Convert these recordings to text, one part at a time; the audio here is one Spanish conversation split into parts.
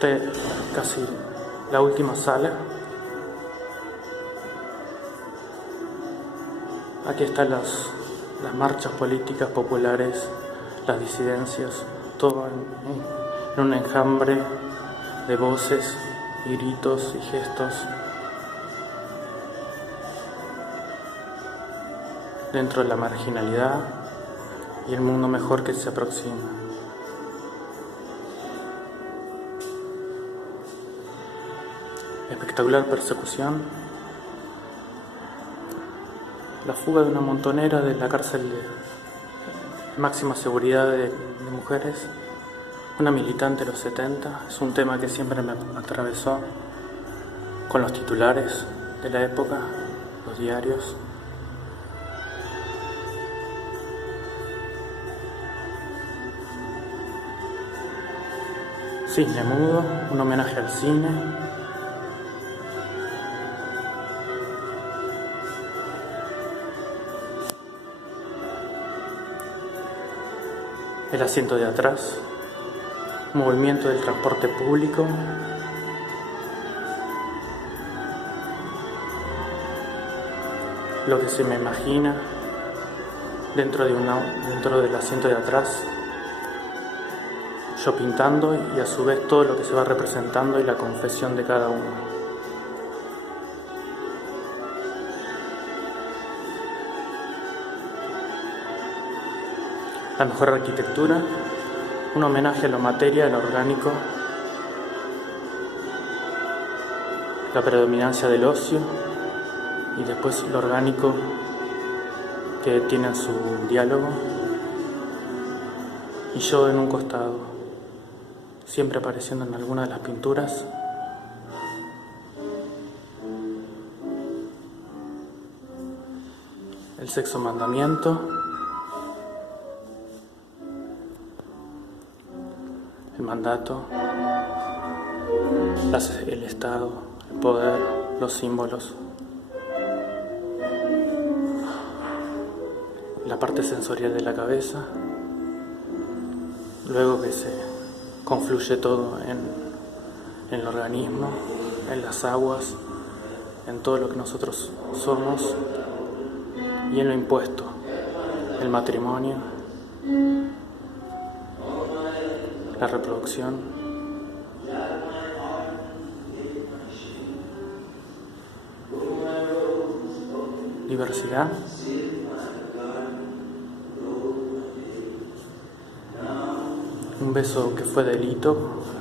de casi la última sala. Aquí están las marchas políticas populares, las disidencias, todo en un enjambre de voces y gritos y gestos dentro de la marginalidad y el mundo mejor que se aproxima. Espectacular persecución, la fuga de una montonera de la cárcel de máxima seguridad de mujeres, una militante de los 70, es un tema que siempre me atravesó con los titulares de la época, los diarios. Cisne Mudo, un homenaje al cine. El asiento de atrás, movimiento del transporte público, lo que se me imagina dentro del asiento de atrás, yo pintando y a su vez todo lo que se va representando y la confesión de cada uno. La mejor arquitectura, un homenaje a la materia, a lo orgánico, la predominancia del ocio y después lo orgánico que tiene su diálogo, y yo en un costado, siempre apareciendo en alguna de las pinturas. El sexto mandamiento, el mandato, el Estado, el poder, los símbolos, la parte sensorial de la cabeza, luego que se confluye todo en el organismo, en las aguas, en todo lo que nosotros somos y en lo impuesto, el matrimonio, la reproducción, diversidad, un beso que fue delito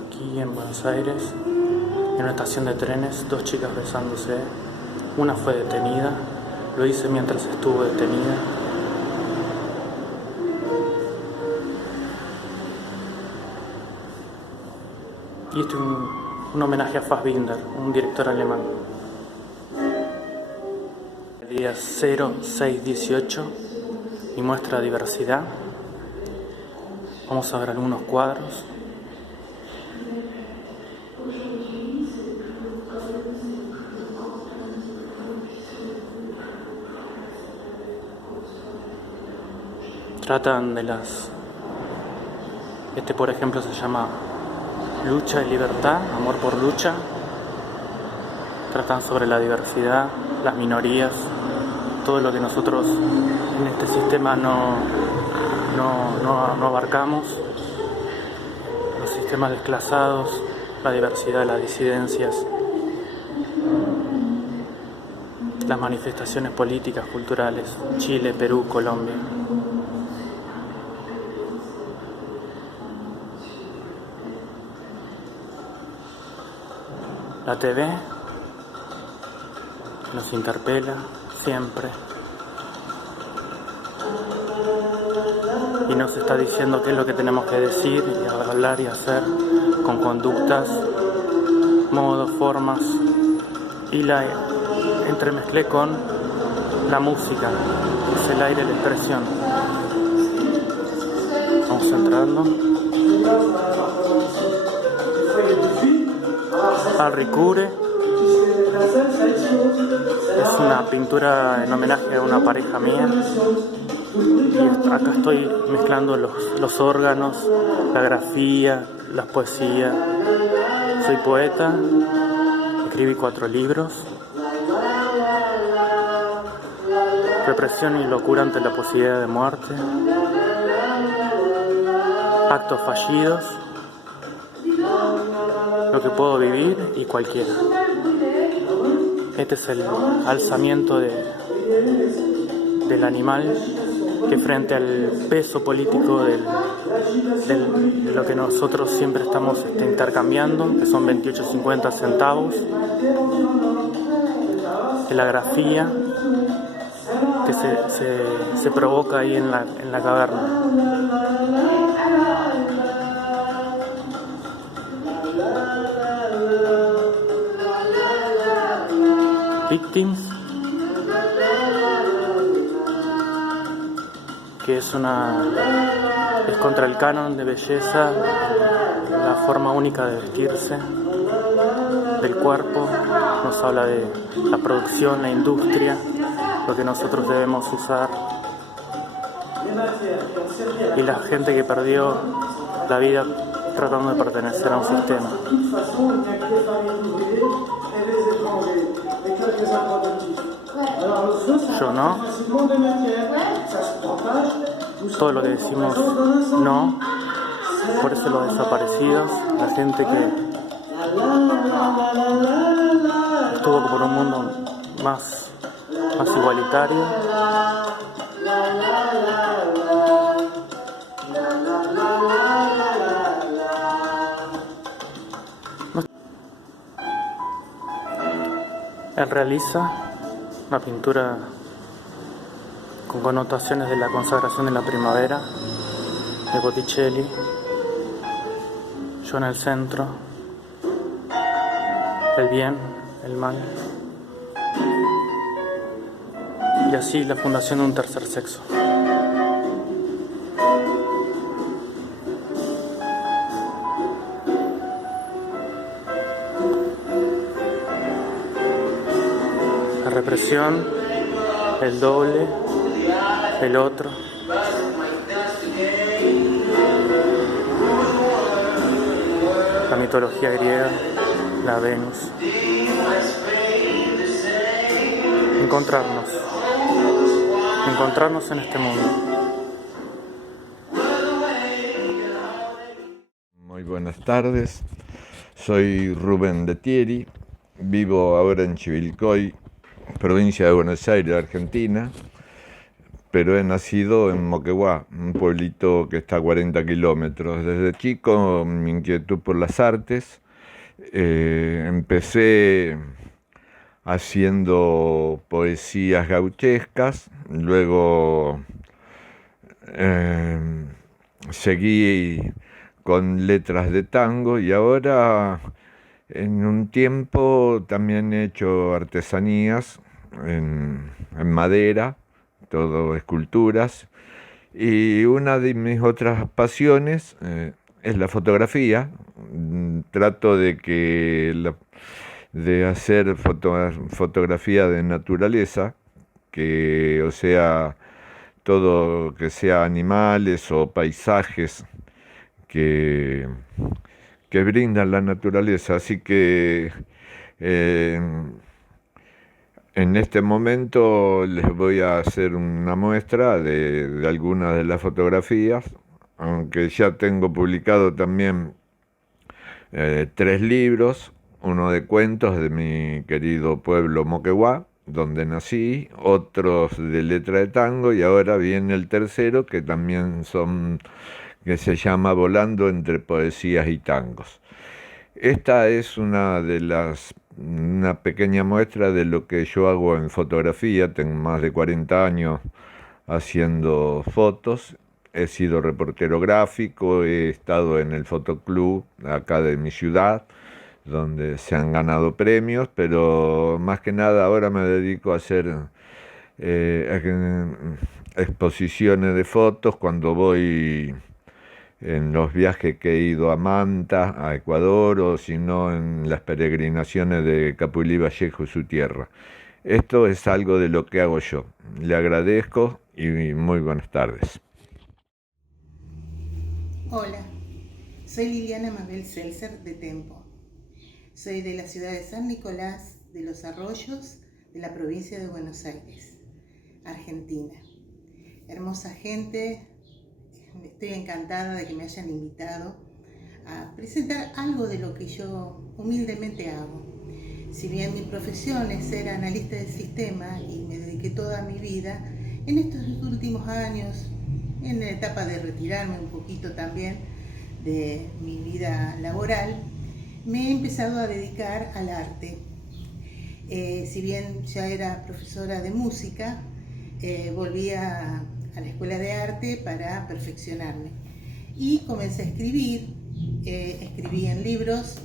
aquí en Buenos Aires, en una estación de trenes, 2 chicas besándose, una fue detenida, lo hice mientras estuvo detenida. Y este es un homenaje a Fassbinder, un director alemán. El día 0618 y muestra diversidad. Vamos a ver algunos cuadros. Tratan de este por ejemplo se llama Lucha y Libertad, Amor por Lucha. Tratan sobre la diversidad, las minorías, todo lo que nosotros en este sistema no abarcamos, los sistemas desclasados, la diversidad, las disidencias, las manifestaciones políticas, culturales, Chile, Perú, Colombia. La TV nos interpela siempre y nos está diciendo qué es lo que tenemos que decir y hablar y hacer con conductas, modos, formas, y la entremezclé con la música, que es el aire, la expresión. Vamos entrando. Harry Cure es una pintura en homenaje a una pareja mía, y acá estoy mezclando los órganos, la grafía, la poesía, Soy poeta, escribí 4 libros. Represión y locura ante la posibilidad de muerte. Actos fallidos. Lo que puedo vivir y cualquiera. Este es el alzamiento del animal que frente al peso político de lo que nosotros siempre estamos intercambiando, que son 28,50 centavos, de la grafía que se provoca ahí en la caverna. Victims, que es contra el canon de belleza, la forma única de vestirse, del cuerpo, nos habla de la producción, la industria, lo que nosotros debemos usar, y la gente que perdió la vida tratando de pertenecer a un sistema. Yo no. Todo lo que decimos no. Por eso los desaparecidos, la gente que estuvo por un mundo más igualitario. Él realiza una pintura con connotaciones de la consagración de la primavera, de Botticelli. Yo en el centro, el bien, el mal. Y así la fundación de un tercer sexo. La represión, el doble, el otro. La mitología griega, la Venus. Encontrarnos en este mundo. Muy buenas tardes, soy Rubén de Thieri, vivo ahora en Chivilcoy, provincia de Buenos Aires, Argentina, pero he nacido en Moquegua, un pueblito que está a 40 kilómetros. Desde chico mi inquietud por las artes, empecé haciendo poesías gauchescas, luego seguí con letras de tango y ahora en un tiempo también he hecho artesanías en madera, todo esculturas, y una de mis otras pasiones es la fotografía. Trato de hacer fotografía de naturaleza, o sea, todo que sea animales o paisajes que brindan la naturaleza. Así que en este momento les voy a hacer una muestra de algunas de las fotografías, aunque ya tengo publicado también 3 libros, uno de cuentos de mi querido pueblo Moquegua, donde nací, otros de letra de tango, y ahora viene el tercero, que se llama Volando entre poesías y tangos. Esta es una pequeña muestra de lo que yo hago en fotografía. Tengo más de 40 años haciendo fotos. He sido reportero gráfico, he estado en el fotoclub acá de mi ciudad, donde se han ganado premios, pero más que nada ahora me dedico a hacer exposiciones de fotos cuando voy en los viajes que he ido a Manta, a Ecuador, o si no en las peregrinaciones de Capuilí Vallejo y su tierra. Esto es algo de lo que hago yo. Le agradezco y muy buenas tardes. Hola, soy Liliana Mabel Seltzer de Tempo Soy de la ciudad de San Nicolás de los Arroyos, de la provincia de Buenos Aires, Argentina. Hermosa gente, estoy encantada de que me hayan invitado a presentar algo de lo que yo humildemente hago. Si bien mi profesión es ser analista del sistema y me dediqué toda mi vida, en estos últimos años, en la etapa de retirarme un poquito también de mi vida laboral, me he empezado a dedicar al arte. Si bien ya era profesora de música, volví a la escuela de arte para perfeccionarme y comencé a escribir. Escribí en libros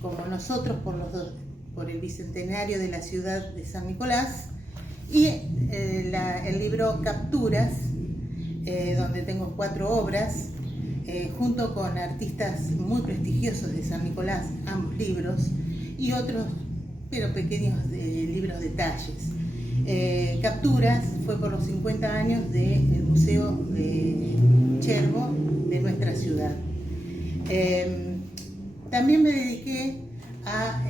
como Nosotros por el bicentenario de la ciudad de San Nicolás y el libro Capturas, donde tengo 4 obras junto con artistas muy prestigiosos de San Nicolás, ambos libros, y otros pero pequeños libros detalles. Capturas fue por los 50 años del Museo de Cherbo de nuestra ciudad. También me dediqué a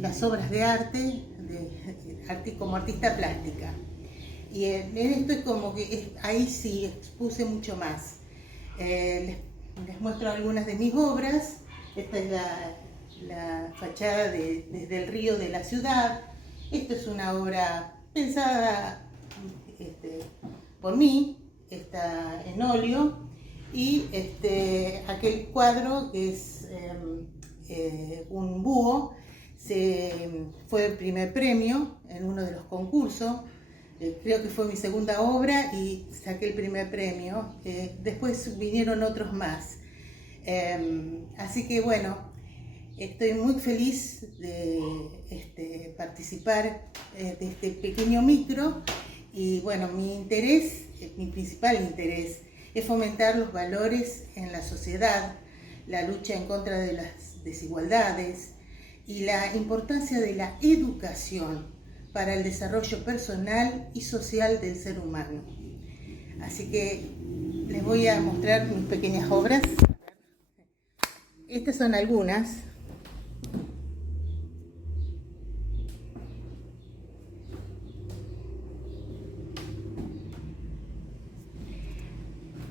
las obras de arte, como artista plástica. Y en esto es como que ahí sí expuse mucho más. Les muestro algunas de mis obras. Esta es la fachada desde el río de la ciudad. Esta es una obra pensada por mí, está en óleo, y aquel cuadro que es un búho, fue el primer premio en uno de los concursos. Creo que fue mi segunda obra y saqué el primer premio. Después vinieron otros más. Así que bueno, estoy muy feliz de participar de este pequeño micro y bueno, mi principal interés es fomentar los valores en la sociedad, la lucha en contra de las desigualdades y la importancia de la educación para el desarrollo personal y social del ser humano. Así que les voy a mostrar mis pequeñas obras. Estas son algunas.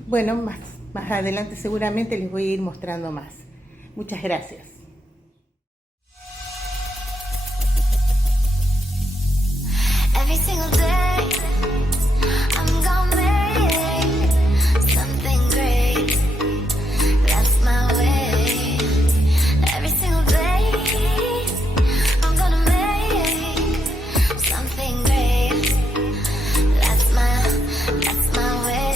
Bueno, más adelante seguramente les voy a ir mostrando más. Muchas gracias. Every single day, I'm gonna make something great. That's my way. Every single day, I'm gonna make something great. That's my way.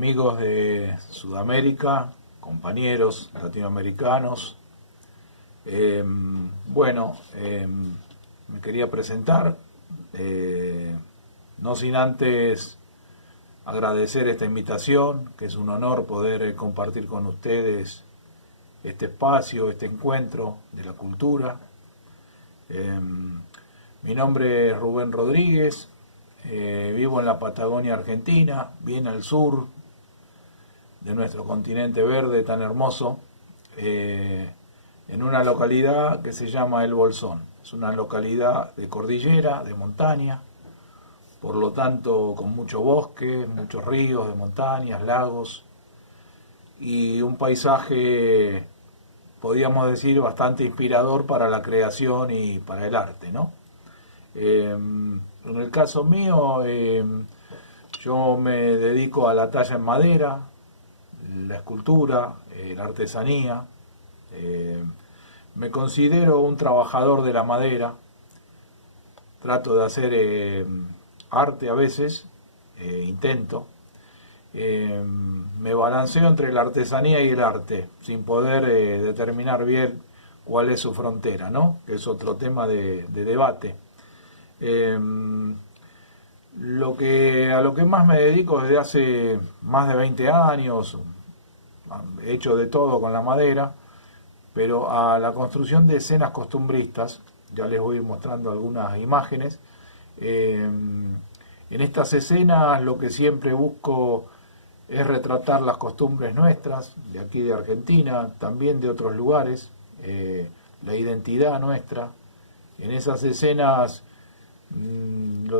amigos de Sudamérica, compañeros latinoamericanos. Me quería presentar, no sin antes agradecer esta invitación, que es un honor poder compartir con ustedes este espacio, este encuentro de la cultura. Mi nombre es Rubén Rodríguez, vivo en la Patagonia Argentina, bien al sur de nuestro continente verde tan hermoso, en una localidad que se llama El Bolsón. Es una localidad de cordillera, de montaña, por lo tanto con mucho bosque, muchos ríos de montañas, lagos, y un paisaje, podríamos decir, bastante inspirador para la creación y para el arte, ¿no? En el caso mío, yo me dedico a la talla en madera, la escultura, la artesanía. Me considero un trabajador de la madera. Trato de hacer arte a veces, intento. Me balanceo entre la artesanía y el arte, sin poder determinar bien cuál es su frontera, ¿no? Que es otro tema de debate. A lo que más me dedico desde hace más de 20 años, he hecho de todo con la madera, pero a la construcción de escenas costumbristas. Ya les voy a ir mostrando algunas imágenes. En estas escenas lo que siempre busco es retratar las costumbres nuestras, de aquí de Argentina, también de otros lugares, la identidad nuestra. En esas escenas,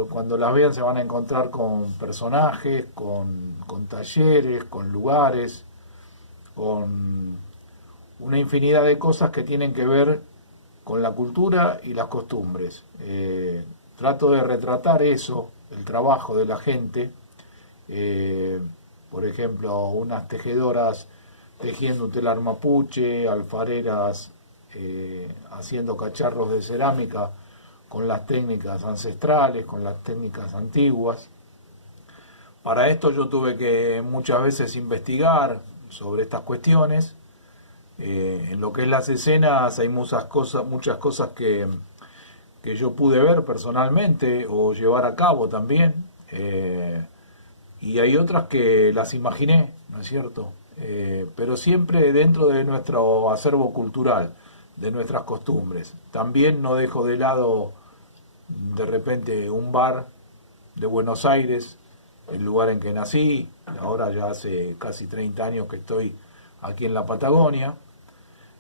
cuando las vean, se van a encontrar con personajes, con talleres, con lugares, con una infinidad de cosas que tienen que ver con la cultura y las costumbres. Trato de retratar eso, el trabajo de la gente. Por ejemplo, unas tejedoras tejiendo un telar mapuche, alfareras haciendo cacharros de cerámica con las técnicas ancestrales, con las técnicas antiguas. Para esto yo tuve que muchas veces investigar sobre estas cuestiones. En lo que es las escenas hay muchas cosas que yo pude ver personalmente o llevar a cabo también, y hay otras que las imaginé, ¿no es cierto? Pero siempre dentro de nuestro acervo cultural, de nuestras costumbres. También no dejo de lado de repente un bar de Buenos Aires, el lugar en que nací. Ahora ya hace casi 30 años que estoy aquí en la Patagonia.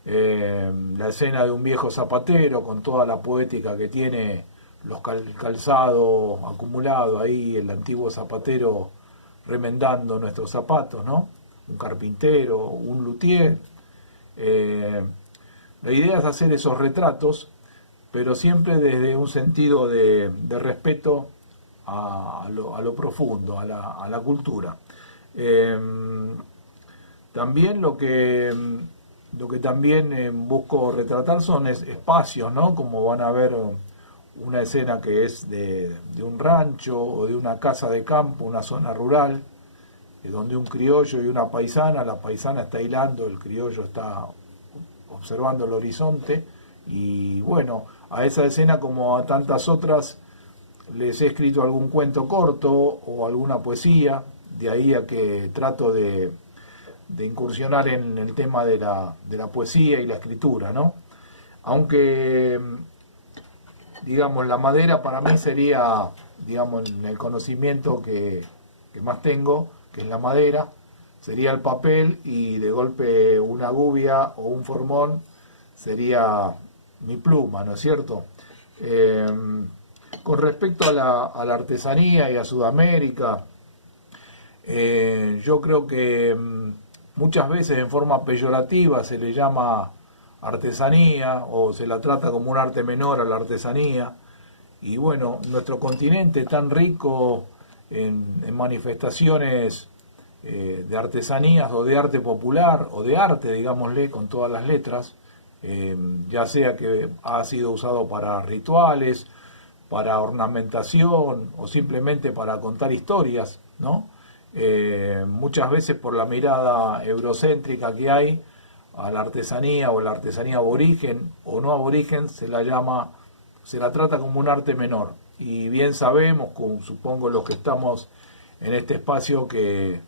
La escena de un viejo zapatero con toda la poética que tiene, los calzado acumulado ahí, el antiguo zapatero remendando nuestros zapatos, ¿no? Un carpintero, un luthier. La idea es hacer esos retratos, pero siempre desde un sentido de respeto a lo profundo, a la cultura. También lo que también busco retratar son espacios, ¿no? Como van a ver una escena que es de un rancho o de una casa de campo, una zona rural, donde un criollo y una paisana, la paisana está hilando, el criollo está observando el horizonte. Y bueno, a esa escena, como a tantas otras, les he escrito algún cuento corto o alguna poesía. De ahí a que trato de incursionar en el tema de la poesía y la escritura, ¿no? Aunque, digamos, la madera para mí sería, digamos, en el conocimiento que más tengo, que es la madera, sería el papel, y de golpe una gubia o un formón sería mi pluma, ¿no es cierto? Con respecto a la artesanía y a Sudamérica, yo creo que muchas veces en forma peyorativa se le llama artesanía o se la trata como un arte menor a la artesanía. Y bueno, nuestro continente tan rico en manifestaciones de artesanías o de arte popular o de arte, digámosle, con todas las letras, ya sea que ha sido usado para rituales, para ornamentación o simplemente para contar historias, ¿no? muchas veces por la mirada eurocéntrica que hay a la artesanía o la artesanía aborigen o no aborigen, se la trata como un arte menor. Y bien sabemos, supongo los que estamos en este espacio, que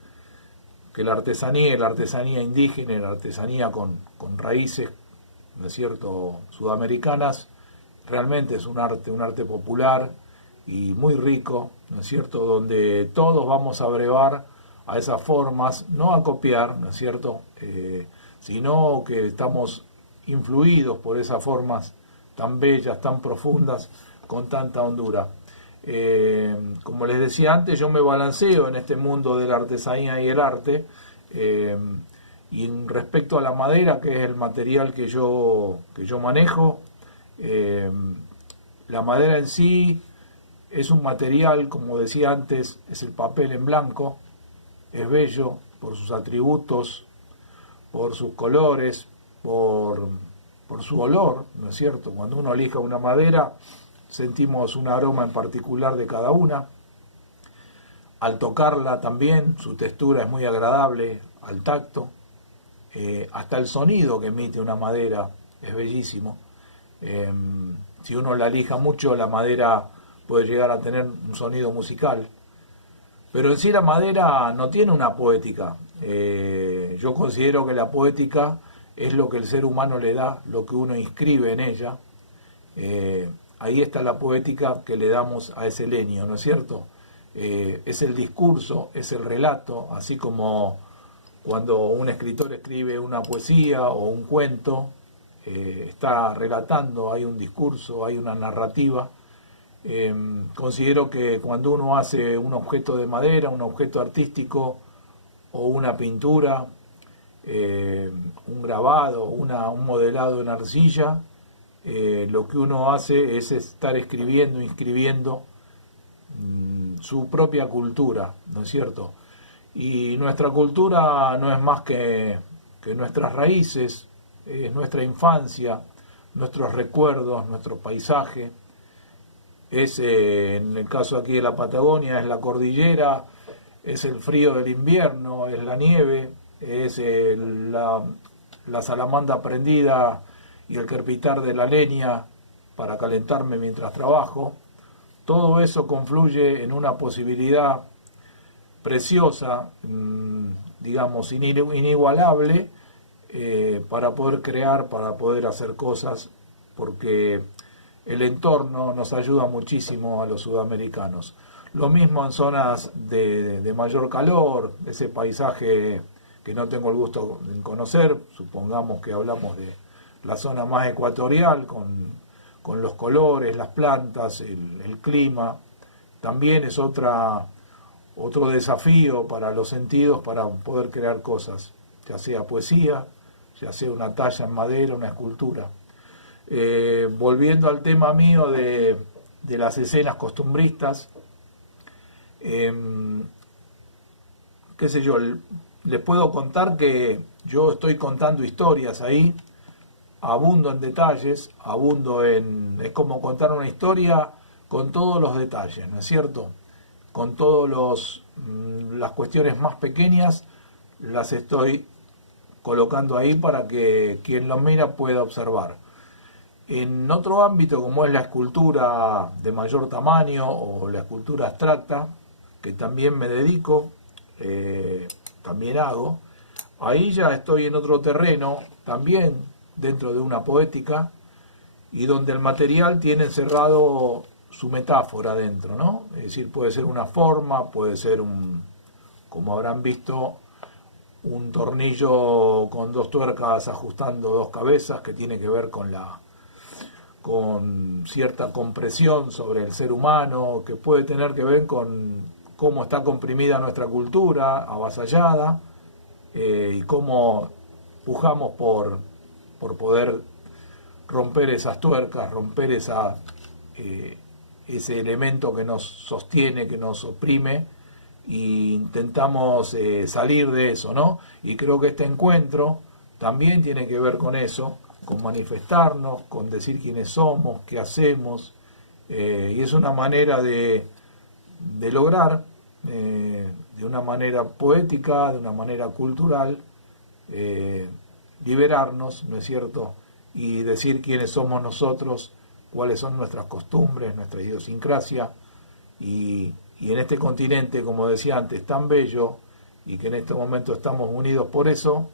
la artesanía y la artesanía indígena y la artesanía con raíces, ¿no es cierto?, sudamericanas, realmente es un arte popular y muy rico, ¿no es cierto?, donde todos vamos a brevar a esas formas, no a copiar, ¿no es cierto?, sino que estamos influidos por esas formas tan bellas, tan profundas, con tanta hondura. Como les decía antes, yo me balanceo en este mundo de la artesanía y el arte, y respecto a la madera, que es el material que yo manejo, la madera en sí es un material, como decía antes, es el papel en blanco, es bello por sus atributos, por sus colores, por su olor, ¿no es cierto? Cuando uno elija una madera, sentimos un aroma en particular de cada una. Al tocarla también, su textura es muy agradable al tacto. Hasta el sonido que emite una madera es bellísimo. Si uno la lija mucho, la madera puede llegar a tener un sonido musical. Pero en sí la madera no tiene una poética. Yo considero que la poética es lo que el ser humano le da, lo que uno inscribe en ella. Ahí está la poética que le damos a ese leño, ¿no es cierto? Es el discurso, es el relato, así como cuando un escritor escribe una poesía o un cuento, está relatando, hay un discurso, hay una narrativa. Considero que cuando uno hace un objeto de madera, un objeto artístico o una pintura, un grabado, un modelado en arcilla, lo que uno hace es estar escribiendo, inscribiendo su propia cultura, ¿no es cierto? Y nuestra cultura no es más que nuestras raíces, es nuestra infancia, nuestros recuerdos, nuestro paisaje. Es, en el caso aquí de la Patagonia, es la cordillera, es el frío del invierno, es la nieve, es la salamandra prendida y el crepitar de la leña para calentarme mientras trabajo. Todo eso confluye en una posibilidad preciosa, digamos, inigualable, para poder crear, para poder hacer cosas, porque el entorno nos ayuda muchísimo a los sudamericanos. Lo mismo en zonas de mayor calor, ese paisaje que no tengo el gusto de conocer, supongamos que hablamos de la zona más ecuatorial, con los colores, las plantas, el clima, también es otro desafío para los sentidos para poder crear cosas, ya sea poesía, ya sea una talla en madera, una escultura. Volviendo al tema mío de las escenas costumbristas, qué sé yo, les puedo contar que yo estoy contando historias ahí, abundo en detalles, es como contar una historia con todos los detalles, ¿no es cierto? Con todas las cuestiones más pequeñas las estoy colocando ahí para que quien lo mira pueda observar. En otro ámbito, como es la escultura de mayor tamaño o la escultura abstracta, que también me dedico, también hago, ahí ya estoy en otro terreno, también dentro de una poética, y donde el material tiene encerrado su metáfora dentro, ¿no? Es decir, puede ser una forma, puede ser como habrán visto, un tornillo con dos tuercas ajustando dos cabezas, que tiene que ver con cierta compresión sobre el ser humano, que puede tener que ver con cómo está comprimida nuestra cultura, avasallada, y cómo pujamos por poder romper esas tuercas, romper ese elemento que nos sostiene, que nos oprime, e intentamos salir de eso, ¿no? Y creo que este encuentro también tiene que ver con eso, con manifestarnos, con decir quiénes somos, qué hacemos, y es una manera de lograr de una manera poética, de una manera cultural, liberarnos, ¿no es cierto?, y decir quiénes somos nosotros, cuáles son nuestras costumbres, nuestra idiosincrasia, y en este continente, como decía antes, tan bello, y que en este momento estamos unidos por eso,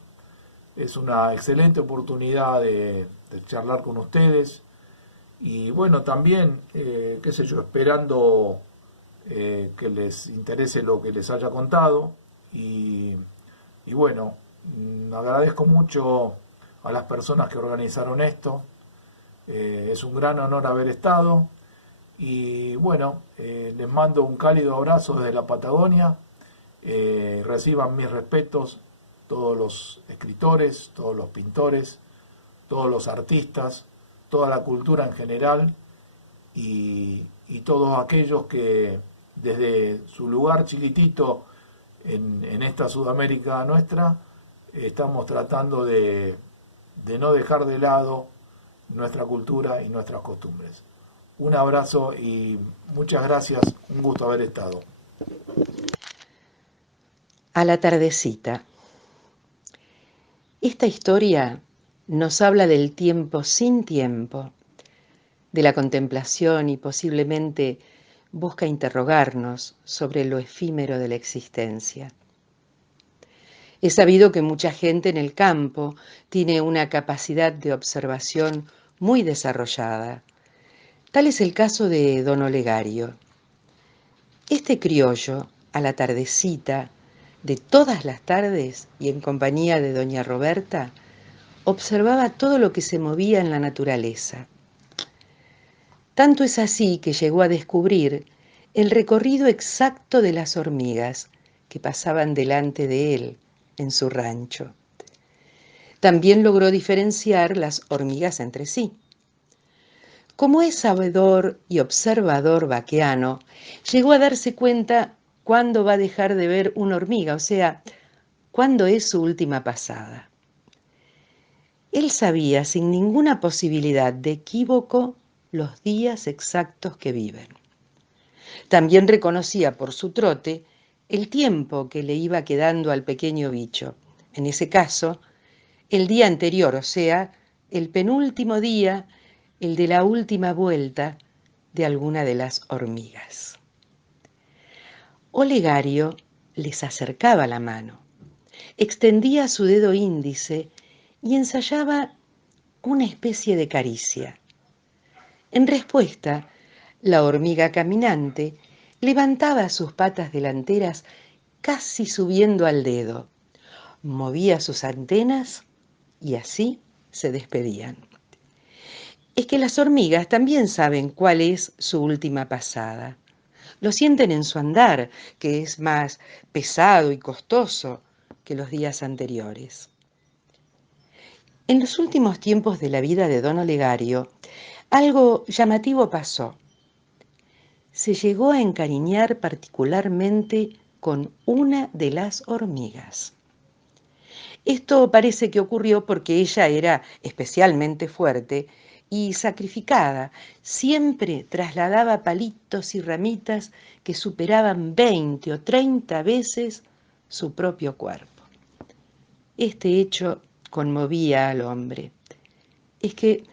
es una excelente oportunidad de charlar con ustedes, y bueno, también, qué sé yo, esperando que les interese lo que les haya contado, y bueno, agradezco mucho a las personas que organizaron esto, es un gran honor haber estado, y bueno, les mando un cálido abrazo desde la Patagonia, reciban mis respetos todos los escritores, todos los pintores, todos los artistas, toda la cultura en general, y todos aquellos que desde su lugar chiquitito en esta Sudamérica nuestra, estamos tratando de no dejar de lado nuestra cultura y nuestras costumbres. Un abrazo y muchas gracias, un gusto haber estado. A la tardecita. Esta historia nos habla del tiempo sin tiempo, de la contemplación, y posiblemente busca interrogarnos sobre lo efímero de la existencia. Es sabido que mucha gente en el campo tiene una capacidad de observación muy desarrollada. Tal es el caso de don Olegario. Este criollo, a la tardecita, de todas las tardes y en compañía de doña Roberta, observaba todo lo que se movía en la naturaleza. Tanto es así que llegó a descubrir el recorrido exacto de las hormigas que pasaban delante de él en su rancho. También logró diferenciar las hormigas entre sí. Como es sabedor y observador vaqueano, llegó a darse cuenta cuándo va a dejar de ver una hormiga, o sea, cuándo es su última pasada. Él sabía sin ninguna posibilidad de equívoco los días exactos que viven. También reconocía por su trote el tiempo que le iba quedando al pequeño bicho. En ese caso, el día anterior, o sea, el penúltimo día, el de la última vuelta de alguna de las hormigas. Olegario les acercaba la mano, extendía su dedo índice y ensayaba una especie de caricia. En respuesta, la hormiga caminante levantaba sus patas delanteras casi subiendo al dedo, movía sus antenas y así se despedían. Es que las hormigas también saben cuál es su última pasada. Lo sienten en su andar, que es más pesado y costoso que los días anteriores. En los últimos tiempos de la vida de don Olegario, algo llamativo pasó. Se llegó a encariñar particularmente con una de las hormigas. Esto parece que ocurrió porque ella era especialmente fuerte y sacrificada, siempre trasladaba palitos y ramitas que superaban 20 o 30 veces su propio cuerpo. Este hecho conmovía al hombre. Es que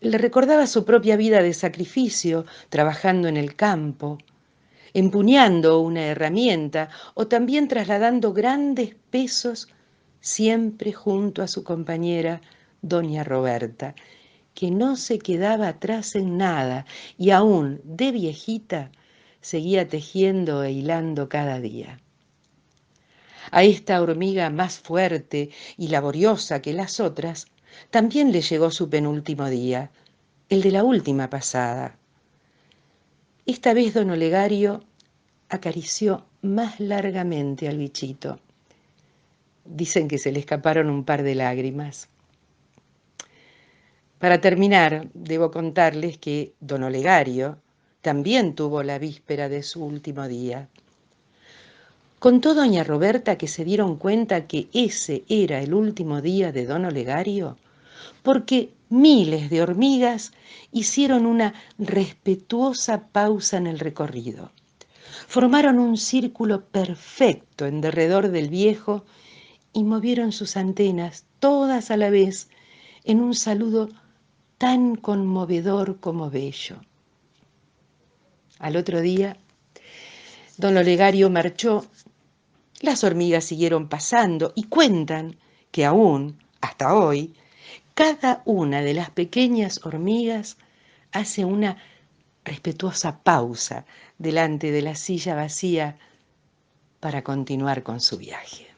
le recordaba su propia vida de sacrificio, trabajando en el campo, empuñando una herramienta o también trasladando grandes pesos siempre junto a su compañera, doña Roberta, que no se quedaba atrás en nada y aún de viejita seguía tejiendo e hilando cada día. A esta hormiga más fuerte y laboriosa que las otras, también le llegó su penúltimo día, el de la última pasada. Esta vez don Olegario acarició más largamente al bichito. Dicen que se le escaparon un par de lágrimas. Para terminar, debo contarles que don Olegario también tuvo la víspera de su último día. Contó doña Roberta que se dieron cuenta que ese era el último día de don Olegario porque miles de hormigas hicieron una respetuosa pausa en el recorrido. formaron un círculo perfecto en derredor del viejo y movieron sus antenas todas a la vez en un saludo tan conmovedor como bello. Al otro día, don Olegario marchó, las hormigas siguieron pasando y cuentan que aún, hasta hoy, cada una de las pequeñas hormigas hace una respetuosa pausa delante de la silla vacía para continuar con su viaje.